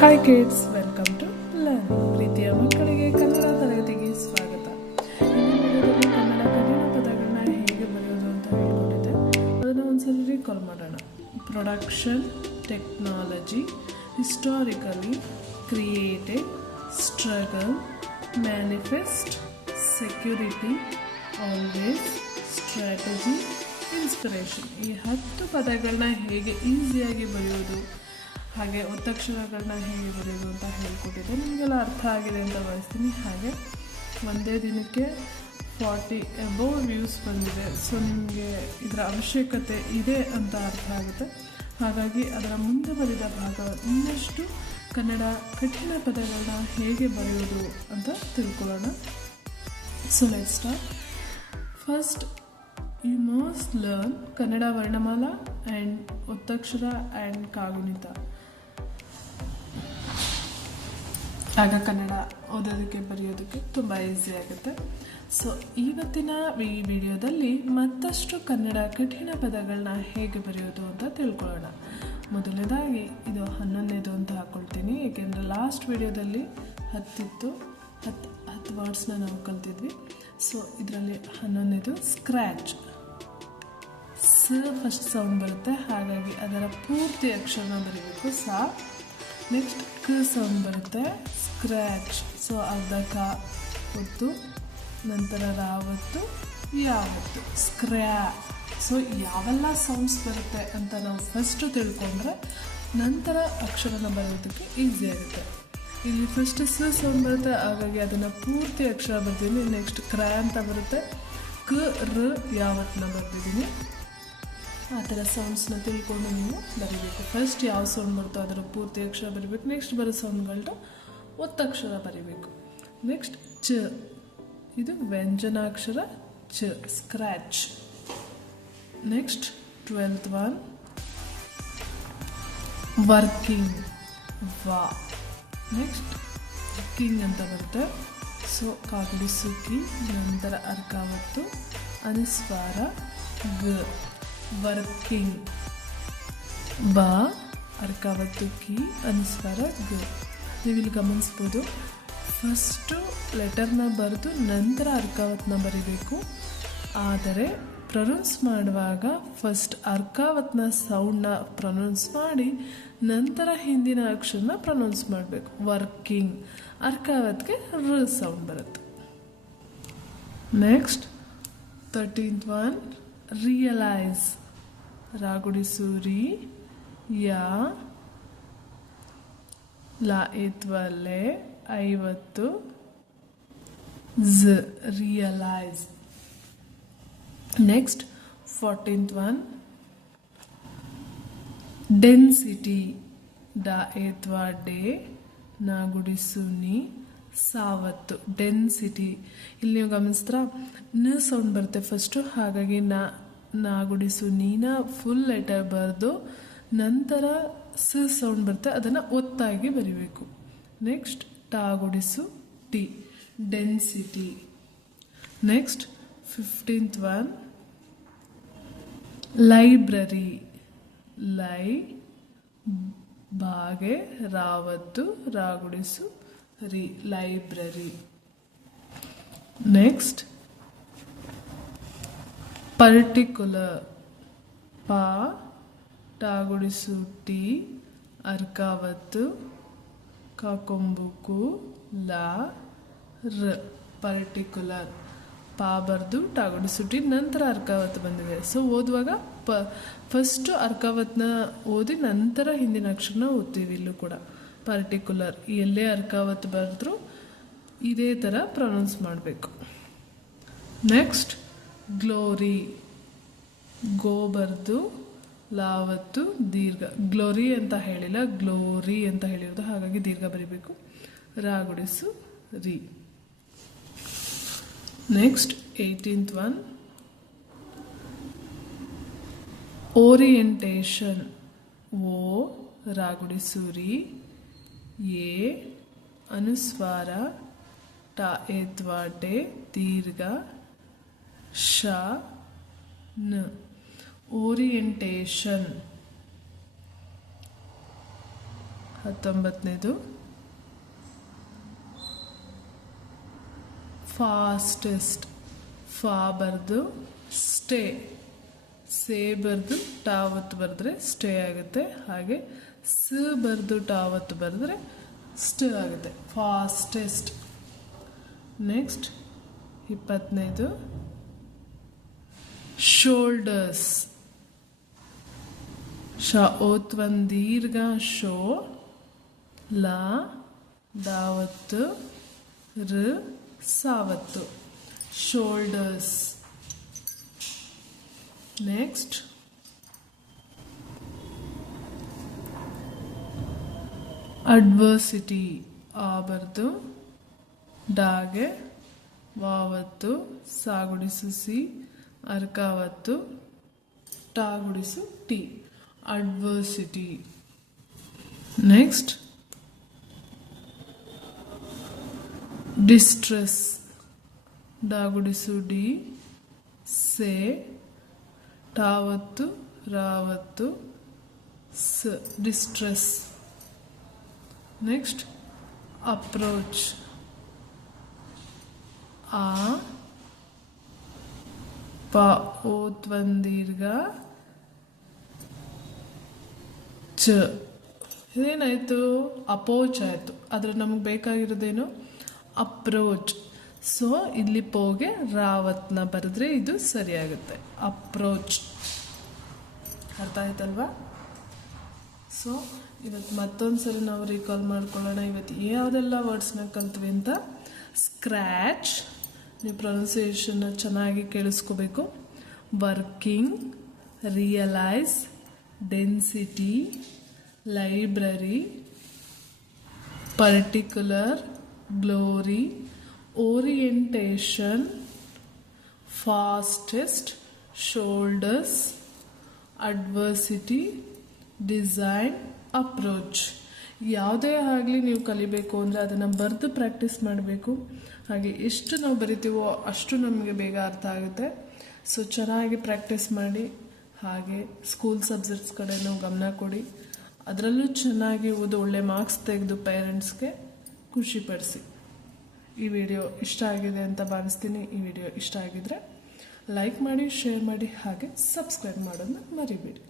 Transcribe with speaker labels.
Speaker 1: Hi kids welcome to learn ಪ್ರೀತಿಯ ಮಕ್ಕಳಿಗೆ ಕನ್ನಡ ತರಗತಿಗೆ ಸ್ವಾಗತ. ವಿಡಿಯೋದಲ್ಲಿ ಕನ್ನಡ ಕಠಿಣ ಪದಗಳನ್ನ ಹೇಗೆ ಬರೆಯೋದು ಅಂತ ಹೇಳ್ಕೊಂಡಿದ್ದೆ. ಅದನ್ನು ಒಂದ್ಸಲ ರೀಕಾಲ್ ಮಾಡೋಣ. Production technology historically created struggle manifest security always strategy inspiration ಈ ಹತ್ತು ಪದಗಳನ್ನ ಹೇಗೆ ಈಸಿಯಾಗಿ ಬರೆಯೋದು? ಹಾಗೆ ಒತ್ತಕ್ಷರಗಳನ್ನ ಹೇಗೆ ಬರೆಯೋದು ಅಂತ ಹೇಳ್ಕೊಟ್ಟಿದ್ದೆ. ನಿಮಗೆಲ್ಲ ಅರ್ಥ ಆಗಿದೆ ಅಂತ ಬಯಸ್ತೀನಿ ಹಾಗೆ ಒಂದೇ ದಿನಕ್ಕೆ ಫಾರ್ಟಿ ಎಬೋ ವ್ಯೂಸ್ ಬಂದಿದೆ. ಸೊ, ನಿಮಗೆ ಇದರ ಅವಶ್ಯಕತೆ ಇದೆ ಅಂತ ಅರ್ಥ ಆಗುತ್ತೆ. ಹಾಗಾಗಿ ಅದರ ಮುಂದೆ ಬರೆದ ಭಾಗ ಇನ್ನಷ್ಟು ಕನ್ನಡ ಕಠಿಣ ಪದಗಳನ್ನ ಹೇಗೆ ಬರೆಯೋದು ಅಂತ ತಿಳ್ಕೊಳ್ಳೋಣ. So let first you must learn Kannada ವರ್ಣಮಾಲಾ and ಒತ್ತಕ್ಷರ ಆ್ಯಂಡ್ ಕಾಗುಣಿತ. ಆಗ ಕನ್ನಡ ಓದೋದಕ್ಕೆ, ಬರೆಯೋದಕ್ಕೆ ತುಂಬ ಈಸಿ ಆಗುತ್ತೆ. ಸೊ ಇವತ್ತಿನ ಈ ವಿಡಿಯೋದಲ್ಲಿ ಮತ್ತಷ್ಟು ಕನ್ನಡ ಕಠಿಣ ಪದಗಳನ್ನ ಹೇಗೆ ಬರೆಯೋದು ಅಂತ ತಿಳ್ಕೊಳ್ಳೋಣ. ಮೊದಲನೇದಾಗಿ, ಇದು ಹನ್ನೊಂದನೇದು ಅಂತ ಹಾಕ್ಕೊಳ್ತೀನಿ ಏಕೆಂದರೆ ಲಾಸ್ಟ್ ವಿಡಿಯೋದಲ್ಲಿ ಹತ್ತಿತ್ತು ಹತ್ತು ಹತ್ತು ವರ್ಡ್ಸ್ನ ನಾವು ಕಲ್ತಿದ್ವಿ. ಸೊ ಇದರಲ್ಲಿ ಹನ್ನೊಂದನೇದು ಸ್ಕ್ರ್ಯಾಚ್ ಸ ಫಸ್ಟ್ ಸೌಂಡ್ ಬರುತ್ತೆ. ಹಾಗಾಗಿ ಅದರ ಪೂರ್ತಿ ಅಕ್ಷರನ ಬರೀಬೇಕು. ಸಾ ನೆಕ್ಸ್ಟ್ ಕ ಸೌಂಡ್ ಬರುತ್ತೆ ಸ್ಕ್ರ್ಯಾಚ್ ಸೊ ಅರ್ಧ ಕ ಹೊತ್ತು ನಂತರ ರಾವತ್ತು, ಯಾವತ್ತು. ಸ್ಕ್ರ್ಯಾ ಸೊ ಯಾವೆಲ್ಲ ಸೌಂಡ್ಸ್ ಬರುತ್ತೆ ಅಂತ ನಾವು ಫಸ್ಟು ತಿಳ್ಕೊಂಡ್ರೆ, ನಂತರ ಅಕ್ಷರನ ಬರೆಯೋದಕ್ಕೆ ಈಸಿ ಆಗುತ್ತೆ ಇಲ್ಲಿ ಫಸ್ಟ್ ಸ ಸೌಂಡ್ ಬರುತ್ತೆ, ಹಾಗಾಗಿ ಅದನ್ನು ಪೂರ್ತಿ ಅಕ್ಷರ ಬರ್ತೀನಿ ನೆಕ್ಸ್ಟ್ ಕ್ರ್ಯಾ ಅಂತ ಬರುತ್ತೆ. ಕ, ರ ಯಾವತ್ತನ್ನ ಬರ್ತಿದ್ದೀನಿ ಆ ಥರ ಸೌಂಡ್ಸ್ನ ತಿಳ್ಕೊಂಡು ನೀವು ಬರೀಬೇಕು. ಫಸ್ಟ್ ಯಾವ ಸೌಂಡ್ ಬರುತ್ತೋ ಅದರ ಪೂರ್ತಿ ಅಕ್ಷರ ಬರಿಬೇಕು. ನೆಕ್ಸ್ಟ್ ಬರೋ ಸೌಂಡ್ಗಳನ್ನ ಒತ್ತಕ್ಷರ ಬರಿಬೇಕು. ನೆಕ್ಸ್ಟ್ ಚ. ಇದು ವ್ಯಂಜನಾಕ್ಷರ ಚ. Scratch next twelfth one working ವಾ. ನೆಕ್ಸ್ಟ್ ಕಿಂಗ್ ಅಂತ ಬರುತ್ತೆ. ಸೊ ಕಾಗಡಿ ಸುಕ್ಕಿ, ನಂತರ ಅರ್ಕಾವತ್ತು ಅನುಸ್ವಾರ ಗ. ವರ್ಕಿಂಗ್ ಬ ಅರ್ಕಾವತ್ತು ಕಿ, ಅನುಸ್ವಾರ ಗ. ನೀವಿಲ್ಲಿ ಗಮನಿಸ್ಬೋದು. ಫಸ್ಟು ಲೆಟರ್ನ ಬರೆದು ನಂತರ ಅರ್ಕಾವತ್ನ ಬರೀಬೇಕು. ಆದರೆ ಪ್ರೊನೌನ್ಸ್ ಮಾಡುವಾಗ ಫಸ್ಟ್ ಅರ್ಕಾವತ್ನ ಸೌಂಡ್ನ ಪ್ರೊನೌನ್ಸ್ ಮಾಡಿ ನಂತರ ಹಿಂದಿನ ಅಕ್ಷರನ ಪ್ರೊನೌನ್ಸ್ ಮಾಡಬೇಕು. ವರ್ಕಿಂಗ್ ಅರ್ಕಾವತ್ಗೆ ರ ಸೌಂಡ್ ಬರುತ್ತೆ. ನೆಕ್ಸ್ಟ್ ತರ್ಟೀನ್ತ್ ಒನ್ ರಿಯಲೈಸ್ ರಾಗುಡಿಸೂರಿ ಯಾ ಲಾ ಎತ್ವಲ್ಲೆ ಐವತ್ತು ಝ realise next fourteenth one density ಡ ಏತ್ವಾ ಡೇ ನಾಗುಡಿಸು ನಿ ಸಾವತ್ತು ಡೆನ್ಸಿಟಿ ಇಲ್ಲಿ ನೀವು ಗಮನಿಸಿದ್ರ ನ ಸೌಂಡ್ ಬರುತ್ತೆ ಫಸ್ಟು ಹಾಗಾಗಿ ನಾ ನಾಗುಡಿಸು ನೀನ ಫುಲ್ ಲೆಟರ್ ಬರೆದು ನಂತರ ಸ ಸೌಂಡ್ ಬರುತ್ತೆ, ಅದನ್ನು ಒತ್ತಾಗಿ ಬರಿಬೇಕು. ನೆಕ್ಸ್ಟ್ ಟಾಗುಡಿಸು T. Density next fifteenth one library ಲೈ ಬಾಗೆ ರಾವತ್ತು ರಾಗುಡಿಸು ರಿ ಲೈಬ್ರರಿ ನೆಕ್ಸ್ಟ್ ಪರ್ಟಿಕ್ಯುಲರ್ ಪಾ ಟಾಗುಡಿಸು ಟಿ ಅರ್ಕಾವತ್ತು ಕಾಕೊಂಬುಕು ಲ ರ ಪರ್ಟಿಕ್ಯುಲರ್ ಪಾ ಬರ್ದು ಟಾಗುಡಿಸುಟಿ ನಂತರ ಅರ್ಕಾವತ್ ಬಂದಿದೆ. ಸೊ ಓದುವಾಗ ಪ ಫಸ್ಟು ಅರ್ಕಾವತ್ನ ಓದಿ ನಂತರ ಹಿಂದಿನ ಅಕ್ಷರನ ಓದ್ತೀವಿ ಇಲ್ಲೂ ಕೂಡ. ಪರ್ಟಿಕ್ಯುಲರ್ ಎಲ್ಲೇ ಅರ್ಕಾವತ್ ಬರೆದ್ರು ಇದೇ ಥರ ಪ್ರೊನೌನ್ಸ್ ಮಾಡಬೇಕು. ನೆಕ್ಸ್ಟ್ ಗ್ಲೋರಿ ಗೋ ಬರೆದು, ಲಾವತ್ತು, ದೀರ್ಘ. ಗ್ಲೋರಿ ಅಂತ ಹೇಳಿಲ್ಲ ಗ್ಲೋರಿ ಅಂತ ಹೇಳಿರೋದು, ಹಾಗಾಗಿ ದೀರ್ಘ ಬರಿಬೇಕು. ರಾಗುಡಿಸು, ರಿ. ನೆಕ್ಸ್ಟ್ ಏಯ್ಟೀನ್ತ್ ಒನ್ ಓರಿಯೆಂಟೇಷನ್ ಓ ರಾಗುಡಿಸುರಿ ಎ ಅನುಸ್ವಾರ ಟ ಏತ್ವಾಟೆ ದೀರ್ಘ ಶ ನ ಓರಿಯೆಂಟೇಷನ್ ಹತ್ತೊಂಬತ್ತನೇದು। ಫಾಸ್ಟೆಸ್ಟ್ ಫಾ ಬರೆದು ಸ್ಟೇ ಸೇ ಬರೆದು ಟಾವತ್ ಬರೆದ್ರೆ ಸ್ಟೇ ಆಗುತ್ತೆ, ಹಾಗೆ ಸ ಬರೆದು ಟಾವತ್ ಬರೆದ್ರೆ ಸ್ಟ್ ಆಗುತ್ತೆ. ಫಾಸ್ಟೆಸ್ಟ್. ನೆಕ್ಸ್ಟ್ ಇಪ್ಪತ್ತನೇದು ಶೋಲ್ಡರ್ಸ್. ಶ ಓತ್ ದೀರ್ಘ, ಶೋ, ಲ, ದಾವತ್ತು, ರ, ಸಾವತ್ತು. ಶೋಲ್ಡರ್ಸ್. ನೆಕ್ಸ್ಟ್ ಅಡ್ವರ್ಸಿಟಿ ಆಬರ್ದು, ಡಾಗೆ, ವಾವತ್ತು ಸಾಗುಡಿಸು ಸಿ ಅರ್ಕಾವತ್ತು, ಟಾಗುಡಿಸು, ಟಿ. ಅಡ್ವರ್ಸಿಟಿ. ನೆಕ್ಸ್ಟ್. ಡಿಸ್ಟ್ರೆಸ್. ಡಾಗುಡಿಸು, ಡಿ. ಸೆ. ಟಾವತ್ತು, ರಾವತ್ತು, ಸ. ಡಿಸ್ಟ್ರೆಸ್. ನೆಕ್ಸ್ಟ್ ಅಪ್ರೋಚ್ ಆ ಪ ಓತ್ ಒಂದೀರ್ಘ ಚ ಇದೇನಾಯಿತು ಅಪೋಚ್ ಆಯಿತು. ಆದರೆ ನಮಗೆ ಬೇಕಾಗಿರೋದೇನು? ಅಪ್ರೋಚ್ ಸೊ ಇಲ್ಲಿ ಪೋಗೆ ರಾವತ್ನ ಬರೆದ್ರೆ ಇದು ಸರಿಯಾಗುತ್ತೆ. ಅಪ್ರೋಚ್ ಅರ್ಥ ಆಯ್ತಲ್ವಾ? ಸೊ ಇವತ್ತು ಮತ್ತೊಂದು ಸಲ ನಾವು ರೀಕಾಲ್ ಮಾಡ್ಕೊಳ್ಳೋಣ. ಇವತ್ತು ಯಾವುದೆಲ್ಲ ವರ್ಡ್ಸ್ನ ಕಲ್ತ್ವಿ ಅಂತ? ಸ್ಕ್ರ್ಯಾಚ್ ನೀವು ಪ್ರೊನೌನ್ಸಿಯೇಷನ್ನ ಚೆನ್ನಾಗಿ ಕೇಳಿಸ್ಕೋಬೇಕು. Working realise density library particular glory orientation fastest shoulders adversity design approach ಯಾವುದೇ ಆಗಲಿ ನೀವು ಕಲಿಬೇಕು ಅಂದರೆ ಅದನ್ನು ಬರೆದು ಪ್ರಾಕ್ಟೀಸ್ ಮಾಡಬೇಕು. ಹಾಗೆ ಎಷ್ಟು ನಾವು ಬರಿತೀವೋ ಅಷ್ಟು ನಮಗೆ ಬೇಗ ಅರ್ಥ ಆಗುತ್ತೆ. ಸೊ ಚೆನ್ನಾಗಿ ಪ್ರಾಕ್ಟೀಸ್ ಮಾಡಿ, ಹಾಗೆ ಸ್ಕೂಲ್ ಸಬ್ಜೆಕ್ಟ್ಸ್ ಕಡೆನೂ ಗಮನ ಕೊಡಿ. ಅದರಲ್ಲೂ ಚೆನ್ನಾಗಿ ಓದು, ಒಳ್ಳೆ ಮಾರ್ಕ್ಸ್ ತೆಗೆದು ಪೇರೆಂಟ್ಸ್ಗೆ ಖುಷಿಪಡಿಸಿ ಈ ವಿಡಿಯೋ ಇಷ್ಟ ಆಗಿದೆ ಅಂತ ಭಾವಿಸ್ತೀನಿ. ಈ ವಿಡಿಯೋ ಇಷ್ಟ ಆಗಿದ್ರೆ ಲೈಕ್ ಮಾಡಿ ಶೇರ್ ಮಾಡಿ, ಹಾಗೆ ಸಬ್ಸ್ಕ್ರೈಬ್ ಮಾಡೋದನ್ನ ಮರಿಬೇಡಿ.